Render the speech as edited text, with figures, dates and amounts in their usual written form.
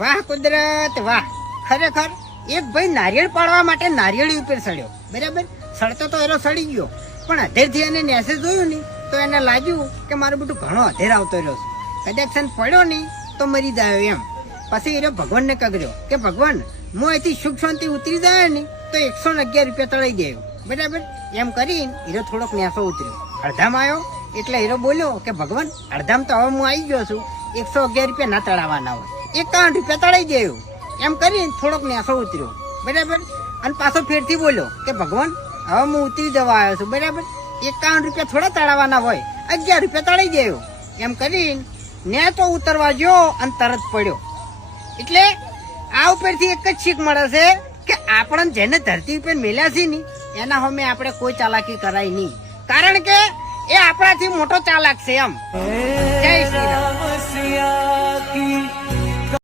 વાહ કુદરત વાહ, ખરેખર એક ભાઈ નારિયેળ પાડવા માટે નારિયેળી ઉપર સડ્યો, બરાબર. સડતો તો એનો સડી ગયો, પણ અધેરથી એને નેસે જોયું ને તો એને લાગ્યું કે મારું બધું ઘણો અધેર આવતો રહ્યો છે, કદાચ પડ્યો નહીં તો મરી જાય એમ. પછી એ ભગવાનને કગર્યો કે ભગવાન, હું અહીંથી સુખ શાંતિ ઉતરી જાય ને તો 111 રૂપિયા તળાઈ દેવું, બરાબર. એમ કરીને હીરો થોડોક નેસો ઉતર્યો, અડધામાં આવ્યો એટલે હીરો બોલ્યો કે ભગવાન, અડધામ તો હવે હું આવી ગયો છું, 111 રૂપિયા ના તળાવવાના હોય, 51 રૂપિયા તળાઈ દેવું. એમ કરીને થોડોક નેસો ઉતર્યો, બરાબર. અને પાછો ફેરથી બોલ્યો કે ભગવાન, હવે હું ઉતરી જવા આવ્યો છું, બરાબર. 51 રૂપિયા થોડા તળાવવાના હોય, 11 રૂપિયા તળાઈ દેવું. એમ કરીને ને તો ઉતરવા ગયો અને તરત પડ્યો. એટલે આ ઉપરથી એક જ શીખ મળે છે કે આપણને જેને ધરતી ઉપર મેલ્યા છે ને એના સામે આપણે કોઈ ચાલાકી કરાય નહીં, કારણ કે એ આપણાથી મોટો ચાલાક છે એમ. જય શ્રી રામ.